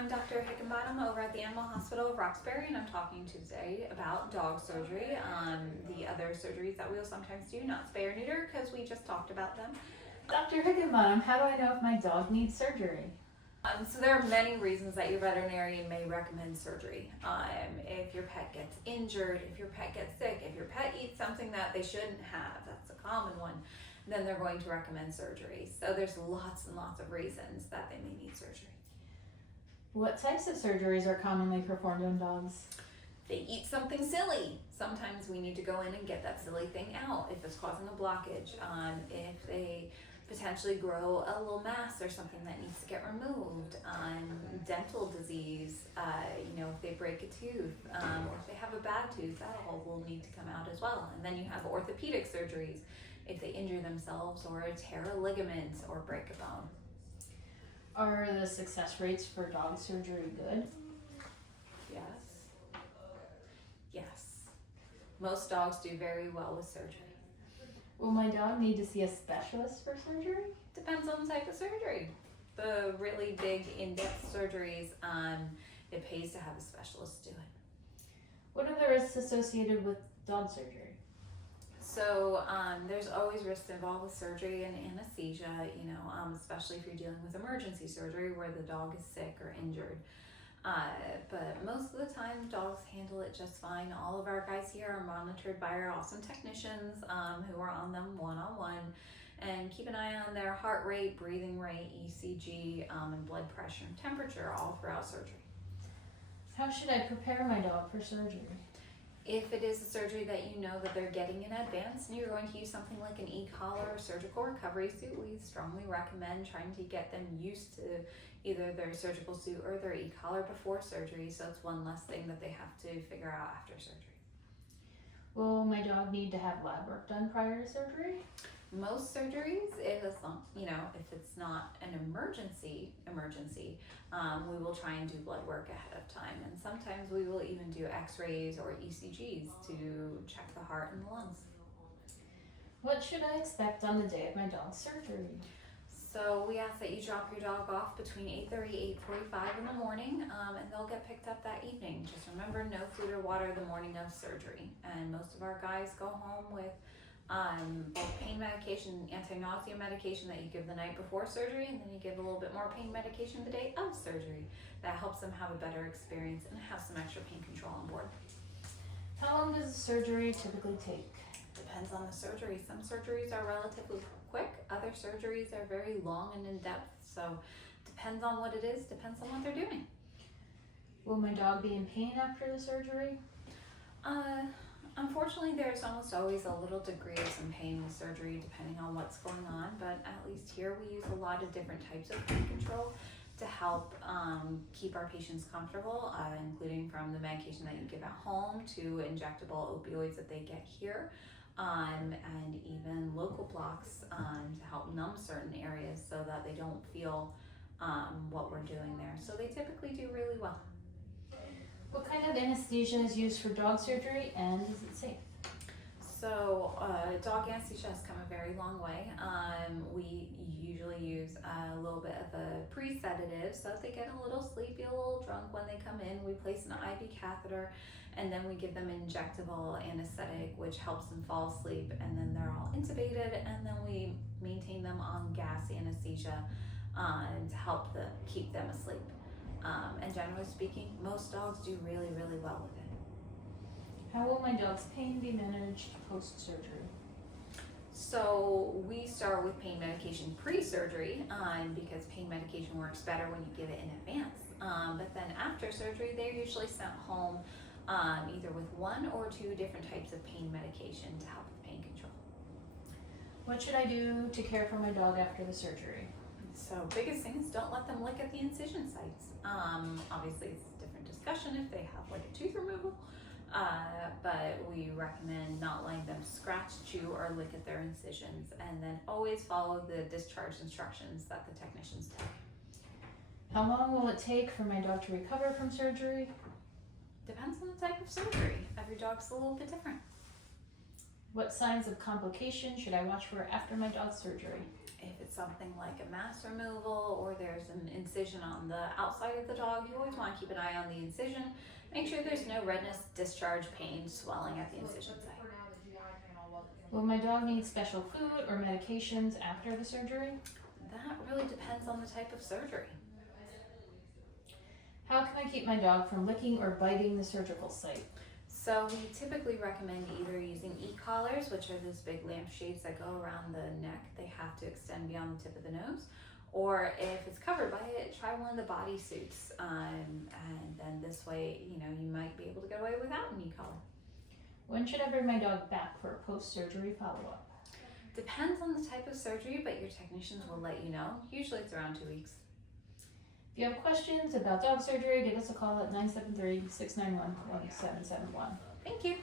I'm Dr. Hickenbottom over at the Animal Hospital of Roxbury, and I'm talking today about dog surgery. The other surgeries that we'll sometimes do, not spay or neuter, because we just talked about them. Dr. Hickenbottom, how do I know if my dog needs surgery? So there are many reasons that your veterinarian may recommend surgery. If your pet gets injured, if your pet gets sick, if your pet eats something that they shouldn't have, that's a common one, then they're going to recommend surgery. So there's lots and lots of reasons that they may need surgery. What types of surgeries are commonly performed on dogs? They eat something silly. Sometimes we need to go in and get that silly thing out if it's causing a blockage. If they potentially grow a little mass or something that needs to get removed. Dental disease, if they break a tooth, or if they have a bad tooth, that all will need to come out as well. And then you have orthopedic surgeries if they injure themselves or tear a ligament or break a bone. Are the success rates for dog surgery good? Yes. Most dogs do very well with surgery. Will my dog need to see a specialist for surgery? Depends on the type of surgery. The really big in-depth surgeries, it pays to have a specialist do it. What are the risks associated with dog surgery? So there's always risks involved with surgery and anesthesia, especially if you're dealing with emergency surgery where the dog is sick or injured. But most of the time, dogs handle it just fine. All of our guys here are monitored by our awesome technicians who are on them one-on-one and keep an eye on their heart rate, breathing rate, ECG, and blood pressure and temperature all throughout surgery. How should I prepare my dog for surgery? If it is a surgery that you know that they're getting in advance and you're going to use something like an e-collar or surgical recovery suit, we strongly recommend trying to get them used to either their surgical suit or their e-collar before surgery, so it's one less thing that they have to figure out after surgery. Will my dog need to have lab work done prior to surgery? Most surgeries, if it's not an emergency, we will try and do blood work ahead of time, and sometimes we will even do x-rays or ECGs to check the heart and the lungs. What should I expect on the day of my dog's surgery? So we ask that you drop your dog off between 8:30, 8:45 in the morning, and they'll get picked up that evening. Just remember, no food or water the morning of surgery. And most of our guys go home with both pain medication, anti-nausea medication that you give the night before surgery, and then you give a little bit more pain medication the day of surgery. That helps them have a better experience and have some extra pain control on board. How long does the surgery typically take? Depends on the surgery. Some surgeries are relatively quick, other surgeries are very long and in-depth, so depends on what it is, depends on what they're doing. Will my dog be in pain after the surgery? Unfortunately, there's almost always a little degree of some pain with surgery depending on what's going on, but at least here we use a lot of different types of pain control to help keep our patients comfortable, including from the medication that you give at home to injectable opioids that they get here. And even local blocks to help numb certain areas so that they don't feel what we're doing there. So they typically do really well. What kind of anesthesia is used for dog surgery, and is it safe? So dog anesthesia has come a very long way. We usually use a little bit of a pre-sedative so that they get a little sleepy, a little drunk when they come in. We place an IV catheter, and then we give them injectable anesthetic, which helps them fall asleep, and then they're all intubated, and then we maintain them on gas anesthesia to help keep them asleep. And generally speaking, most dogs do really, really well with it. How will my dog's pain be managed post-surgery? So we start with pain medication pre-surgery because pain medication works better when you give it in advance. But then after surgery, they're usually sent home either with one or two different types of pain medication to help with pain control. What should I do to care for my dog after the surgery? So biggest thing is don't let them lick at the incision sites. Obviously it's a different discussion if they have like a tooth removal, but we recommend not letting them scratch, chew, or lick at their incisions, and then always follow the discharge instructions that the technicians tell you. How long will it take for my dog to recover from surgery? Depends on the type of surgery. Every dog's a little bit different. What signs of complication should I watch for after my dog's surgery? If it's something like a mass removal or there's an incision on the outside of the dog, you always want to keep an eye on the incision. Make sure there's no redness, discharge, pain, swelling at the incision site. Will my dog need special food or medications after the surgery? That really depends on the type of surgery. How can I keep my dog from licking or biting the surgical site? So we typically recommend either using e-collars, which are those big lampshades that go around the neck. They have to extend beyond the tip of the nose. Or if it's covered by it, try one of the body suits. And then this way, you might be able to get away without an e-collar. When should I bring my dog back for a post-surgery follow-up? Depends on the type of surgery, but your technicians will let you know. Usually it's around 2 weeks. If you have questions about dog surgery, give us a call at 973-691-1771. Thank you.